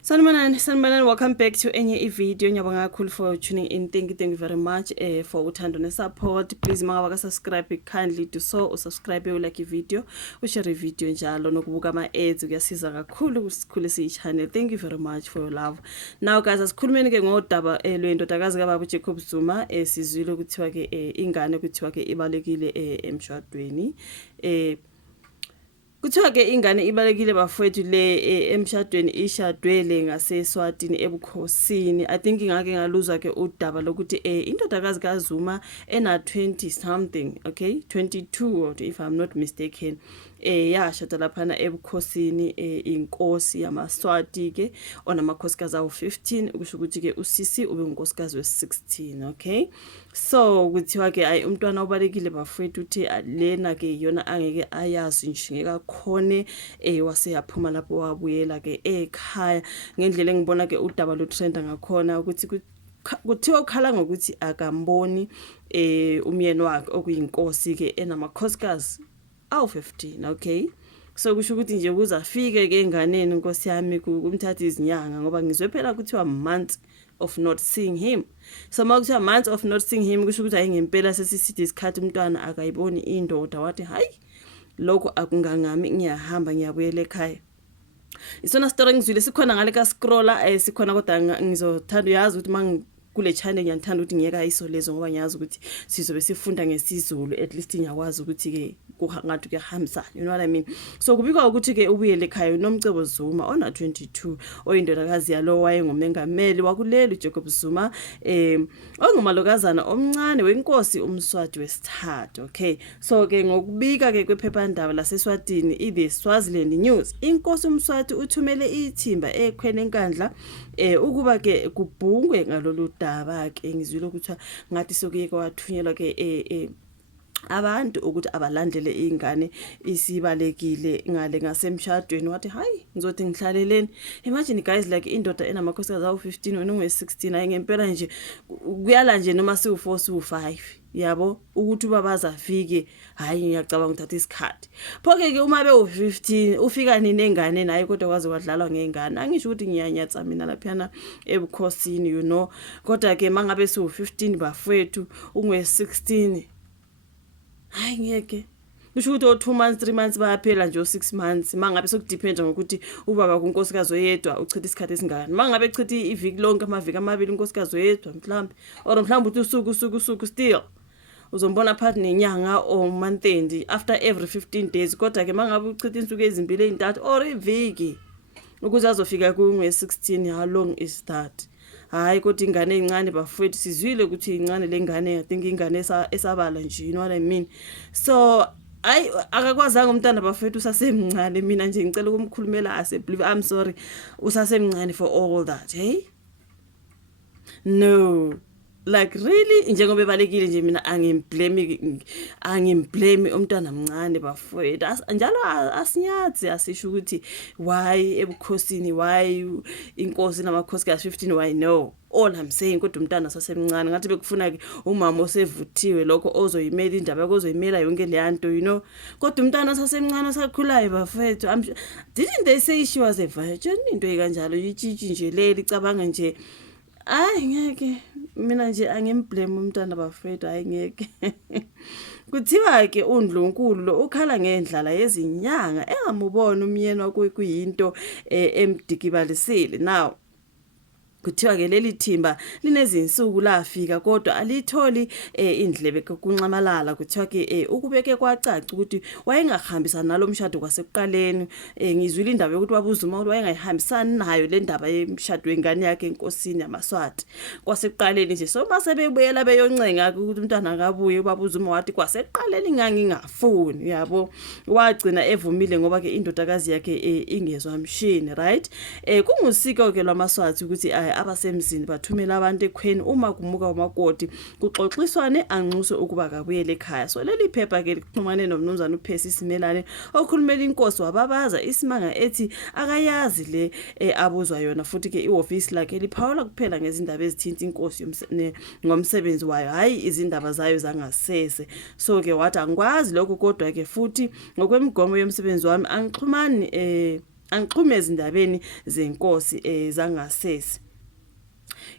Sanibonani, welcome back to enye video. Ngiyabonga kakhulu for tuning in. Thank you very much for uthando ne-support. Please mga subscribe, kindly do so. Usubscribe, like video, ushare video njalo nokubuka ama-ads kuyasiza kakhulu ukusikhulisa i-channel. Thank you very much for your love. Now guys, asikhulumeni ke ngodaba lwendodakazi kababa uJacob Zuma. Sizwile ukuthiwa ke ingane kuthiwa ke ibalekile emshadweni. Kuthiwa ke ingane ibalekile bafowethu le emshadweni ishadwele ngaseSwatini ebukhosini. I think ngake ngaluzwa ke udaba lokuthi indodakazi kaZuma ena 20 something, okay, 22 if I'm not mistaken. Yashada laphana ebukhosini inkosi yamaSwati ke onamakhosikazi awu15 ukusho ukuthi ke usisi ube unkosikazi we16, okay. So kuthiwa ke ayi umntwana obalekile bafowethu uthi lena ke yona angeke ayazi nje ngekakhone wase yaphuma lapho wabuyela ke ekhaya ngendlela engibona ke udaba lo trend ngakhona ukuthi kuthiwa ukhala ngokuthi akamboni umyeni wakhe okuyinkosi ke enamakhosikazi awu15, okay. So kusho ukuthi nje kuzafike ke enganeni inkosi yami kumthatha izinyanga ngoba ngizwe phela kuthiwa months of not seeing him. So makuthiwa months of not seeing him kusho ukuthi ayingempela sesisithi isikhathi umntwana akayiboni indoda wathi hayi lokho akungangami ngiyahamba ngiyabuyela ekhaya. Isona story ngizwile sikhona ngale ka scroller sikhona kodwa ngizothanda uyazi ukuthi kule channel ngiyathanda ukuthi ngiyeka isolezo ngoba ngiyazi ukuthi sizobe sifunda ngesizulu, at least ngiyakwazi ukuthi ke ngathi kuyahambisana, you know what I mean. So kubikwa ukuthi ke ubuyele ekhaya uNomcebo Zuma ona 22 oyindodakazi yalo wayengumengameli wakulelo uJacob Zuma ongumalokazana omncane wenkosi uMswati wesithathu, okay. So ke ngokubika ke kwephephandaba laseSwatini iThe Swaziland News, inkosi uMswati uthumele ithimba ekhwele enkandla ukuba ke kubhungwe ngalolu daba ke ngizwile ukuthi ngathi sokuyeka wathunyelwa ke abantu ukuthi abalandele ingane isibalekile ngale ngasemshadweni wathi hayi ngizothi ngihlaleleni. Imagine guys, like indoda enamakhosikazi awu15 wena ungu16 ayengempela nje kuyala nje noma siwu4 siwu5 yabo ukuthi ubabaza afike hayi ngiyacabanga ukuthatha isikhathi. Phoke ke uma bewu15 ufika nini engane naye kodwa kwaze kwadlalwa ngengane. Angisho ukuthi ngiyanyatsa mina laphana ebukhosini, you know, kodwa ke mangabe siwu15 bafowethu ungu16 hayi ngeke kusho ukuthi 2 months 3 months bayaphela nje 6 months mangabe sokudependa ngokuthi ubaba kunkosikazi oyedwa uchitha isikhathi esingaka. Mangabe echitha iviki lonke amaviki amabili unkosikazi oyedwa mhlawumbe or mhlawumbe uthi usuku still uzombona phakathi nenyanga or month end after every 15 days. Kodwa ke mangabe uchitha insuku ezimbili ezintathu or iviki ukuze azofika kungu16, how long is that? Hayi kodwa ingane encane bafowethu sizwile ukuthi incane lengane I think ingane esabala nje, you know what I mean. So ayi akakwazanga umntana bafowethu usasemncane, mina nje ngicela ukumkhulumela believe I'm sorry usasemncane for all that, hey. No, like really njengoba ebalekile nje mina angimblame umntwana mncane bafowethu njalo asinyazi asisho ukuthi why ebukhosini, why inkosi namakhosikazi 15, why no. All I'm saying kodwa umntana sasemncane ngathi bekufuna ke umama osevuthiwe lokho ozoyimela indaba ozoyimela yonke le nto, you know. Kodwa umntana sasemncane sakhulayo bafowethu didn't they say she was a virgin into ekanjalo itshitshi nje leli cabanga nje hayi ngeke mina nje angimblame umntana bafowethu hayi ngeke. Kuthiwa ke uNdlunkulu lo ukhala ngendlala yezinyanga engamubona umyeni wakhe kuyinto emdikibalisile. Now kuthiwa ke leli thimba linezinsuku lafika kodwa alitholi indlebe kunxamalala. Kuthiwa ke ukubeke kwacaca ukuthi wayengahambisana nalomshado kwasekuqaleni. Ngizwile indaba yokuthi wabuzuma ukuthi wayengayihambisani nayo le ndaba yemshado wengane yakhe enkosini yamaSwati kwasekuqaleni nje. So mase bebuyela beyoncenga ukuthi umntwana akabuye babuzuma wathi kwasekuqaleni ngangingafuni, yabo. Wagcina evumile ngoba ke indodakazi yakhe ingezwa mshini, right. Kungusiko ke lwamaSwati ukuthi abasemzini bathumela abantu ekhweni uma kumuka umakoti kuxoxiswane anxuswe ukuba kabuyele ekhaya. So leli phepha ke lixhumane nomnumzana uPercy Simelane okhulumela inkosi wababaza isimanga ethi akayazi le abuzwa yona, futhi ke ioffice lakhe liphawula kuphela ngezindaba ezithinta inkosi ngomsebenzi wayo hayi izindaba zayo zangasese. So ke wathi angikwazi lokho kodwa ke futhi ngokwemigomo yomsebenzi wami angixhumani angixhume ezindabeni zenkosi zangasese.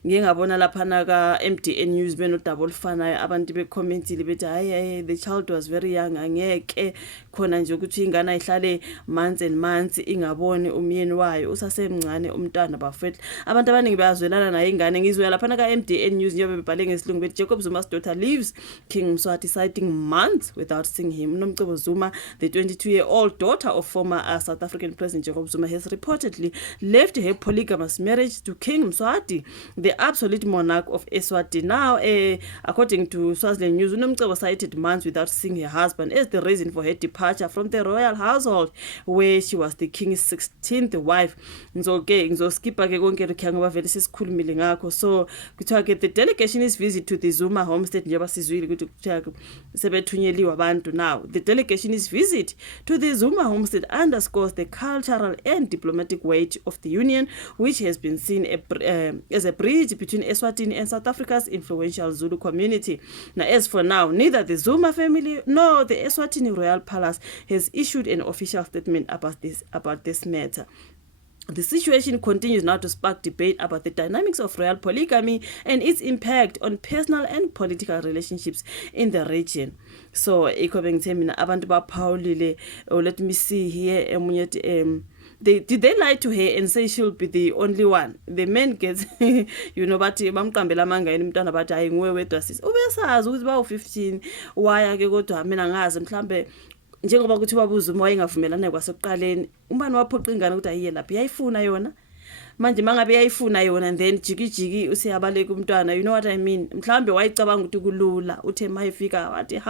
Ngike ngabona laphana ka MDN News benodaba olufanayo abantu becommentile bethi hayi the child was very young angeke khona nje ukuthi ingane ayihlale months and months ingaboni umyeni wayo usasemncane umntwana bafethu. Abantu abaningi bayazwelana naye ingane ngizwe laphana ka MDN News nje bebhale ngesilungu bethi Jacob Zuma's daughter leaves King Mswati citing months without seeing him. Nomcebo Zuma, the 22-year-old daughter of former South African President Jacob Zuma, has reportedly left her polygamous marriage to King Mswati, the absolute monarch of Eswatini. Now, according to Swaziland News, Nomcebo cited months without seeing her husband as the reason for her departure from the royal household, where she was the king's 16th wife. Ngizoskipha ke konke lokho ngoba vele sisikhulumile ngakho. So kuthiwa ke the delegation's visit to the Zuma homestead njengoba sizwile ukuthi kuthiwa sebethunyeliwe abantu. Now the delegation's visit to the Zuma homestead underscores the cultural and diplomatic weight of the union, which has been seen as a bridge between Eswatini and South Africa's influential Zulu community. Now, as for now, neither the Zuma family nor the Eswatini Royal Palace has issued an official statement about this matter. The situation continues now to spark debate about the dynamics of royal polygamy and its impact on personal and political relationships in the region. So, abantu baphawulile, let me see here, did they lie to her and say she'll be the only one? The men gets bathi bamqambela amanga yini umntwana bathi hayi nguwe wedwa sisi. Ubesazi ukuthi bawu15 waya ke kodwa mina ngazi mhlambe njengoba ukuthi babuza wayengavumelana kwasekuqaleni umbani waphoqa ingane ukuthi ayiye lapha yayifuna yona manje mangabe yayifuna yona and then jiki usiyabaleka umntwana, you know what I mean, mhlambe wayicabanga ukuthi kulula uthe mayifika wathi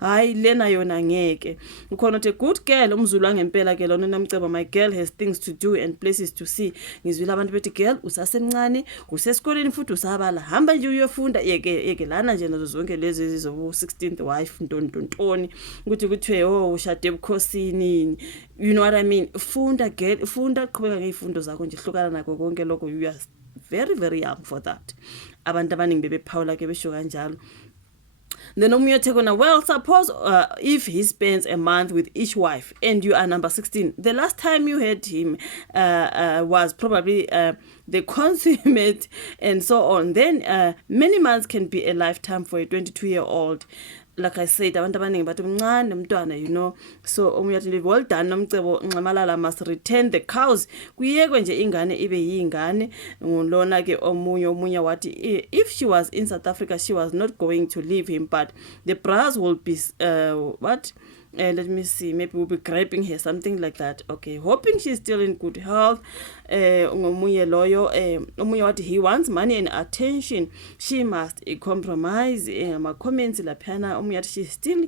hayi lena yona ngeke. Ukhona uthi good girl umZulu angempela ke lona Nomcebo, my girl has things to do and places to see. Ngizwile abantu bethi girl usasemncane usesikoleni futhi usabala hamba nje uyofunda yeke lana nje nazo zonke lezi zobu 16th wife ntontoni ukuthi kuthiwe ushade ebukhosini, you know what I mean. Funda girl, funda qhubeka ngezifundo zakho nje hlukana nakho konke lokho, you are very very young for that. Abantu abaningi bebephawula ke besho kanjalo. Then Omuyoteko, well, suppose if he spends a month with each wife and you are number 16, the last time you had him was probably the consummate and so on. Then many months can be a lifetime for a 22-year-old. Like I said, abantu abaningi bathi mncane umntwana, so Omuyathi, well done Nomcebo, Nxamalala must return the cows. Kuyekwe nje ingane ibe yingane. Ngolona ke omunye wathi if she was in South Africa she was not going to leave him, but the bras will be let me see, maybe we'll be grabbing her, something like that. Okay, hoping she's still in good health. Ngomunye loyo omunye wathi he wants money and attention, she must compromise. My comments laphana omunye wathi she's still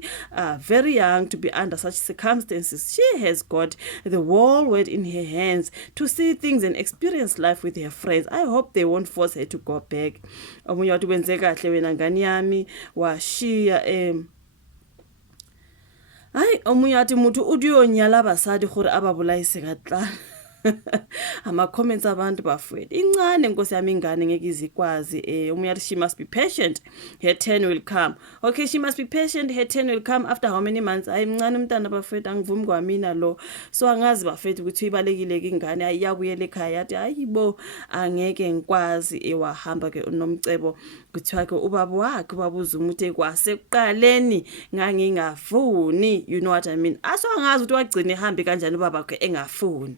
very young to be under such circumstances. She has got the whole world in her hands to see things and experience life with her friends. I hope they won't force her to go back. Omunye wathi wenze kahle wena ngani yami washiya hayi omunye athi muthi udiyonyala abasadi gore ababulaise katlana. Ama-comments abantu bafowethu incane nkosi yami ingane ngeke izikwazi. Omunye athi she must be patient, her turn will come. Okay, she must be patient, her turn will come after how many months? Hayi mncane umntana bafowethu, angivumi kwamina lo. So angazi bafowethu ukuthi ibalekile ke ingane ayiyabuyela ekhaya yathi hayibo angeke ngikwazi wahamba ke uNomcebo kuthiwa ke ubaba wakhe ubaba uZuma uthe kwasekuqaleni ngangingafuni, you know what I mean. Aso angazi ukuthi wagcina ehambe kanjani ubaba wakhe engafuni.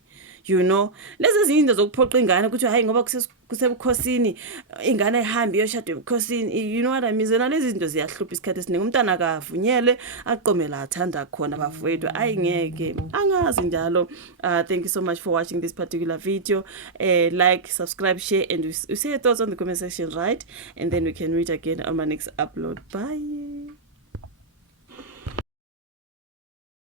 Lezi zinto zokuphoqa ingane ukuthi hayi ngoba kusebukhosini ingane ihambe iyoshada ebukhosini, you know what I mean. Zena lezi zinto ziyahlupha isikhathi esiningi, umntana akavunyelwe aqomela athanda khona bafowethu ayingeke angazi njalo. Thank you so much for watching this particular video. Like, subscribe, share and you say your thoughts on the comment section, right? And then we can meet again on my next upload. Bye.